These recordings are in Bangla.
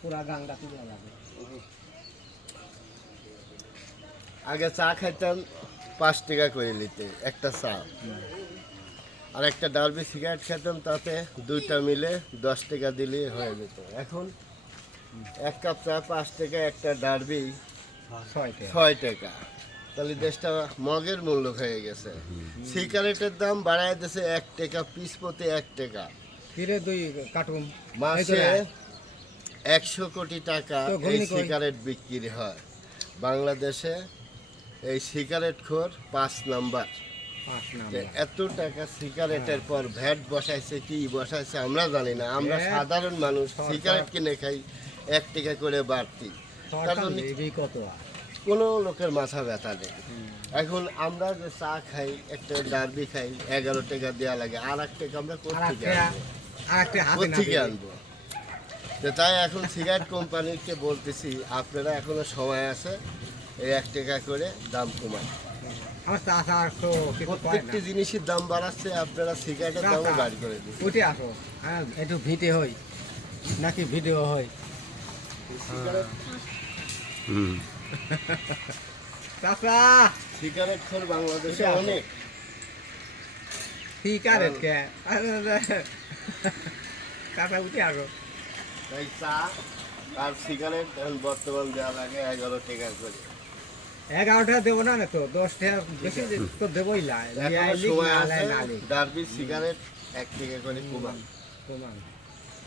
পুরা গাংটা তুলে লাগে আগে চা খাইতাম পাঁচ টাকা করে নিতে একটা চা। আর একটা ডালবি সিগারেট খেতাম তাতে দুইটা মিলে দশ টাকা দিলে হয়ে যেত। এখন এক কাপ চা পাঁচ টাকা একটা ডারবি ছয়টা ছয় টাকা। তাহলে দেশটা মগের মূল্য হয়ে গেছে। সিগারেটের দাম বাড়ায় দিয়েছে এক টাকা পিস প্রতি এক টাকা। ফিরে দুই কার্টুন। মাসে একশো কোটি টাকা এই সিগারেট বিক্রি হয়। বাংলাদেশে এই সিগারেট খোর পাঁচ নাম্বার। এত টাকা সিগারেটের পর ভ্যাট বসাইছে কি বসাইছে আমরা জানি না। আমরা সাধারণ মানুষ সিগারেট কিনে খাই এক টাকা করে বাড়তি। তার জন্য? কোনো লোকের মাথা ব্যথা নেই। এখন আমরা যে চা খাই একটা ডারবি খাই এগারো টাকা দেওয়া লাগে আর এক টাকা আমরা আর কোথেকে একটা আনব? তো তাই এখন সিগারেট কোম্পানিকে বলতেছি আপনারা এখনও সময় আছে এই এক টাকা করে দাম না। প্রত্যেকটি জিনিসের দাম বাড়াচ্ছে আপনারা সিগারেটের দামও বাড়ি করে দিন উঠে আসো। হ্যাঁ একটু ভিটে হই নাকি ভিডিও হয়? সিগারেট? চাষা সিগারেট খোর বাংলাদেশে অনেক। সিগারেট কে চাষা উঠে আসো। তাই চা আর সিগারেট বর্তমান দেওয়া লাগে এগারো টাকা করে। এগারোটা দেবো না না তো দশটা বেশি তো দেবোই আছে না সিগারেট এক টাকা করে কমান। প্রমাণ।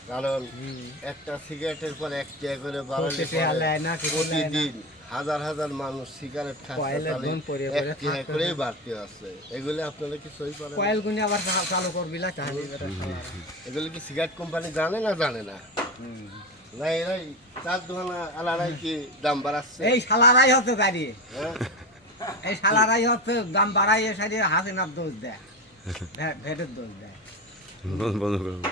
কারণ একটা সিগারেটের পর এক টাকা করে বাড়ালে। প্রতিদিন হাজার হাজার মানুষ সিগারেট খাচ্ছে এক টাকা থাকতে বাড়তে আছে। এগুলো আপনারা কি সই করেন? কয়েল গুনি আবার চালু করবি না। এগুলো কি সিগারেট কোম্পানি জানে না? জানে না। না এরাই চার দোকান আলাদাই কি দাম বাড়াচ্ছে? এই শালারাই হ্যাঁ? এই শালারাই হচ্ছে দাম বাড়াই এসে হাসিনার দোষ দেয়। ভেটের দোষ দেয়। বন্ধ করুন